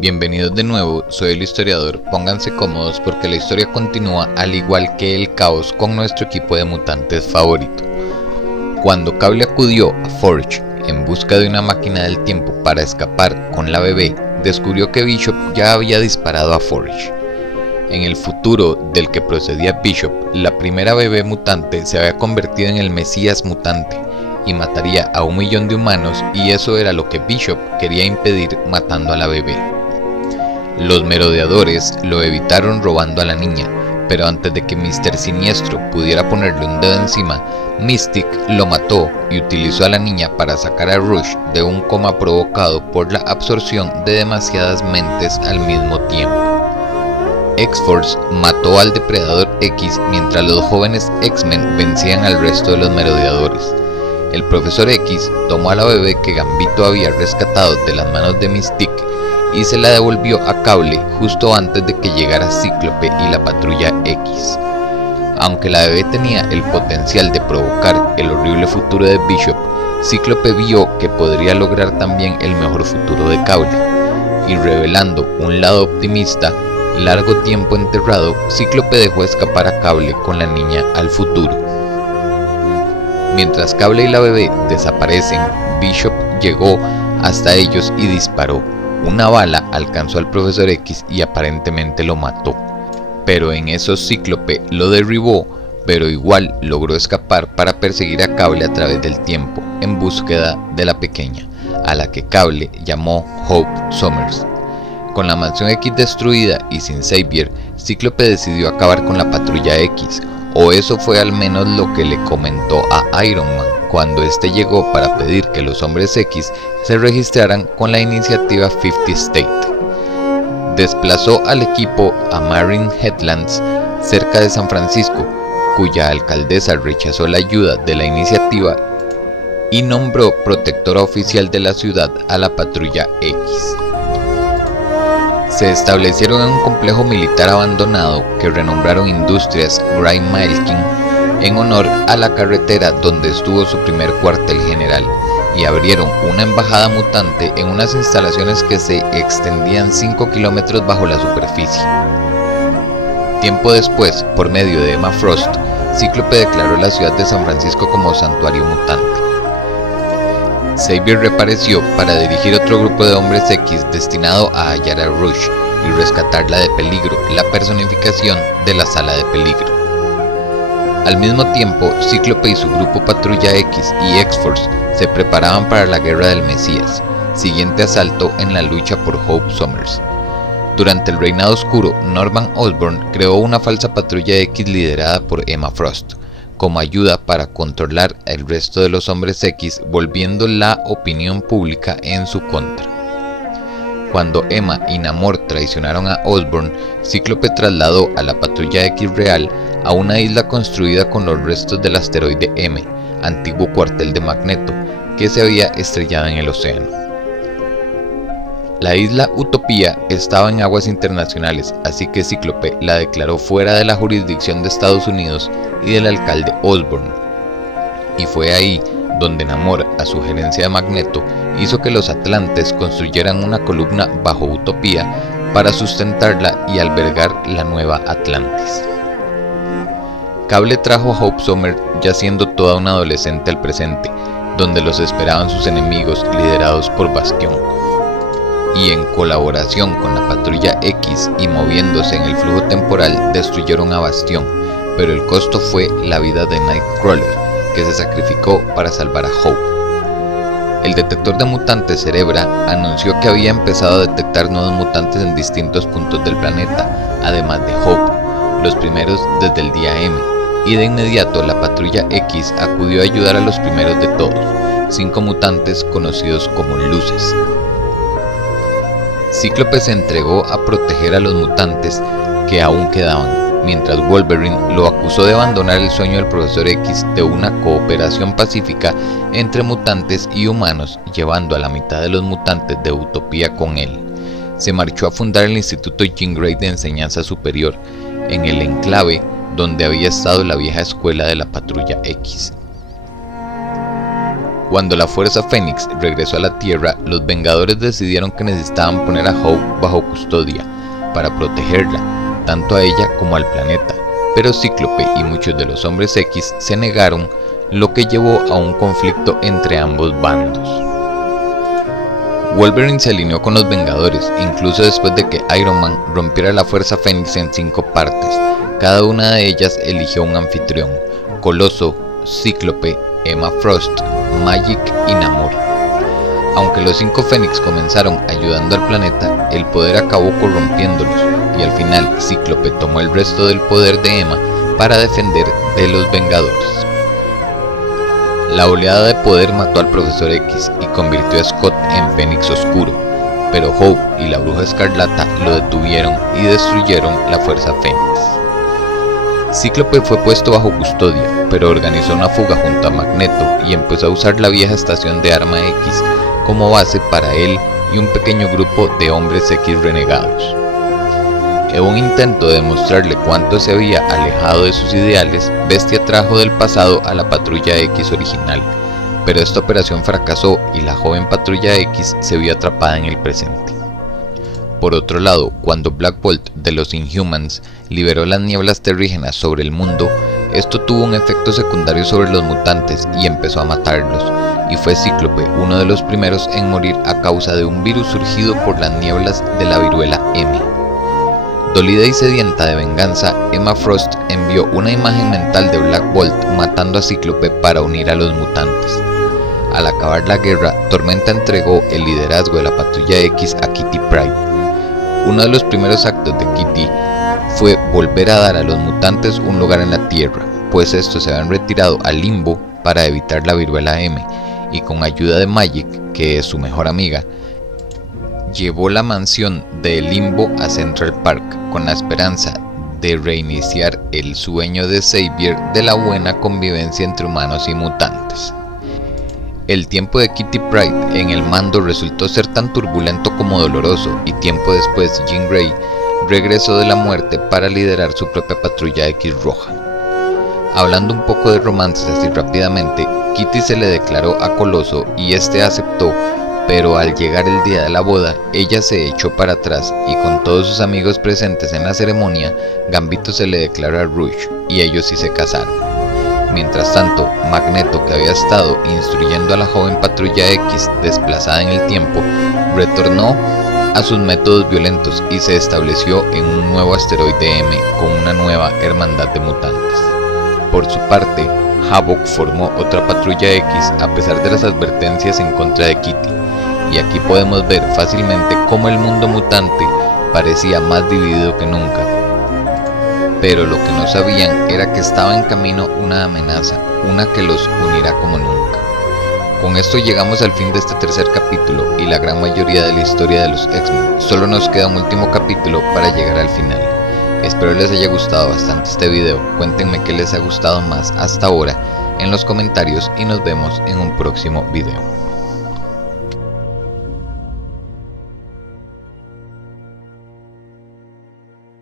Bienvenidos de nuevo, soy el historiador, pónganse cómodos porque la historia continúa al igual que el caos con nuestro equipo de mutantes favorito. Cuando Cable acudió a Forge en busca de una máquina del tiempo para escapar con la bebé, descubrió que Bishop ya había disparado a Forge. En el futuro del que procedía Bishop, la primera bebé mutante se había convertido en el Mesías mutante y mataría a 1 millón de humanos, y eso era lo que Bishop quería impedir matando a la bebé. Los merodeadores lo evitaron robando a la niña, pero antes de que Mr. Siniestro pudiera ponerle un dedo encima, Mystic lo mató y utilizó a la niña para sacar a Rush de un coma provocado por la absorción de demasiadas mentes al mismo tiempo. X-Force mató al Depredador X mientras los jóvenes X-Men vencían al resto de los merodeadores. El Profesor X tomó a la bebé que Gambito había rescatado de las manos de Mystique y se la devolvió a Cable justo antes de que llegara Cíclope y la Patrulla X. Aunque la bebé tenía el potencial de provocar el horrible futuro de Bishop, Cíclope vio que podría lograr también el mejor futuro de Cable, y revelando un lado optimista, largo tiempo enterrado, Cíclope dejó escapar a Cable con la niña al futuro. Mientras Cable y la bebé desaparecen, Bishop llegó hasta ellos y disparó. Una bala alcanzó al Profesor X y aparentemente lo mató. Pero en eso Cíclope lo derribó, pero igual logró escapar para perseguir a Cable a través del tiempo, en búsqueda de la pequeña, a la que Cable llamó Hope Summers. Con la Mansión X destruida y sin Xavier, Cíclope decidió acabar con la Patrulla X, o eso fue al menos lo que le comentó a Iron Man cuando este llegó para pedir que los Hombres X se registraran con la iniciativa 50 State. Desplazó al equipo a Marin Headlands, cerca de San Francisco, cuya alcaldesa rechazó la ayuda de la iniciativa, y nombró protectora oficial de la ciudad a la Patrulla X. Se establecieron en un complejo militar abandonado que renombraron Industrias Graymalkin en honor a la carretera donde estuvo su primer cuartel general, y abrieron una embajada mutante en unas instalaciones que se extendían 5 kilómetros bajo la superficie. Tiempo después, por medio de Emma Frost, Cíclope declaró la ciudad de San Francisco como santuario mutante. Xavier reapareció para dirigir otro grupo de Hombres X destinado a hallar a Rush y rescatarla de Peligro, la personificación de la Sala de Peligro. Al mismo tiempo, Cíclope y su grupo Patrulla X y X-Force se preparaban para la Guerra del Mesías, siguiente asalto en la lucha por Hope Summers. Durante el Reinado Oscuro, Norman Osborn creó una falsa Patrulla X liderada por Emma Frost, como ayuda para controlar el resto de los Hombres X, volviendo la opinión pública en su contra. Cuando Emma y Namor traicionaron a Osborn, Cíclope trasladó a la Patrulla X real a una isla construida con los restos del asteroide M, antiguo cuartel de Magneto, que se había estrellado en el océano. La isla Utopía estaba en aguas internacionales, así que Cíclope la declaró fuera de la jurisdicción de Estados Unidos y del alcalde Osborn. Y fue ahí donde Namor, a sugerencia de Magneto, hizo que los Atlantes construyeran una columna bajo Utopía para sustentarla y albergar la nueva Atlantis. Cable trajo a Hope Summers ya siendo toda una adolescente al presente, donde los esperaban sus enemigos liderados por Bastión, y en colaboración con la Patrulla X y moviéndose en el flujo temporal destruyeron a Bastión, pero el costo fue la vida de Nightcrawler, que se sacrificó para salvar a Hope. El detector de mutantes Cerebra anunció que había empezado a detectar nuevos mutantes en distintos puntos del planeta, además de Hope, los primeros desde el día M, y de inmediato la Patrulla X acudió a ayudar a los primeros de todos, 5 mutantes conocidos como Luces. Cíclope se entregó a proteger a los mutantes que aún quedaban, mientras Wolverine lo acusó de abandonar el sueño del Profesor X de una cooperación pacífica entre mutantes y humanos, llevando a la mitad de los mutantes de Utopía con él. Se marchó a fundar el Instituto Jean Grey de Enseñanza Superior, en el enclave donde había estado la vieja escuela de la Patrulla X. Cuando la Fuerza Fénix regresó a la Tierra, los Vengadores decidieron que necesitaban poner a Hope bajo custodia para protegerla, tanto a ella como al planeta, pero Cíclope y muchos de los Hombres X se negaron, lo que llevó a un conflicto entre ambos bandos. Wolverine se alineó con los Vengadores, incluso después de que Iron Man rompiera la Fuerza Fénix en 5 partes. Cada una de ellas eligió un anfitrión: Coloso, Cíclope, Emma Frost, Magik y Namor. Aunque los 5 Fénix comenzaron ayudando al planeta, el poder acabó corrompiéndolos, y al final Cíclope tomó el resto del poder de Emma para defender de los Vengadores. La oleada de poder mató al Profesor X y convirtió a Scott en Fénix Oscuro, pero Hope y la Bruja Escarlata lo detuvieron y destruyeron la Fuerza Fénix. Cíclope fue puesto bajo custodia, pero organizó una fuga junto a Magneto y empezó a usar la vieja estación de Arma X como base para él y un pequeño grupo de Hombres X renegados. En un intento de demostrarle cuánto se había alejado de sus ideales, Bestia trajo del pasado a la Patrulla X original, pero esta operación fracasó y la joven Patrulla X se vio atrapada en el presente. Por otro lado, cuando Black Bolt de los Inhumans liberó las nieblas terrígenas sobre el mundo, esto tuvo un efecto secundario sobre los mutantes y empezó a matarlos, y fue Cíclope uno de los primeros en morir a causa de un virus surgido por las nieblas de la viruela M. Dolida y sedienta de venganza, Emma Frost envió una imagen mental de Black Bolt matando a Cíclope para unir a los mutantes. Al acabar la guerra, Tormenta entregó el liderazgo de la Patrulla X a Kitty Pryde. Uno de los primeros actos de Kitty fue volver a dar a los mutantes un lugar en la Tierra, pues estos se habían retirado al Limbo para evitar la viruela M, y con ayuda de Magik, que es su mejor amiga, llevó la mansión del Limbo a Central Park con la esperanza de reiniciar el sueño de Xavier de la buena convivencia entre humanos y mutantes. El tiempo de Kitty Pryde en el mando resultó ser tan turbulento como doloroso, y tiempo después Jean Grey regresó de la muerte para liderar su propia Patrulla X roja. Hablando un poco de romances así rápidamente, Kitty se le declaró a Coloso y este aceptó, pero al llegar el día de la boda, ella se echó para atrás y con todos sus amigos presentes en la ceremonia, Gambito se le declaró a Rouge y ellos sí se casaron. Mientras tanto, Magneto, que había estado instruyendo a la joven Patrulla X desplazada en el tiempo, retornó a sus métodos violentos y se estableció en un nuevo asteroide M con una nueva hermandad de mutantes. Por su parte, Havok formó otra Patrulla X a pesar de las advertencias en contra de Kitty, y aquí podemos ver fácilmente cómo el mundo mutante parecía más dividido que nunca. Pero lo que no sabían era que estaba en camino una amenaza, una que los unirá como nunca. Con esto llegamos al fin de este tercer capítulo y la gran mayoría de la historia de los X-Men. Solo nos queda un último capítulo para llegar al final. Espero les haya gustado bastante este video, cuéntenme qué les ha gustado más hasta ahora en los comentarios y nos vemos en un próximo video.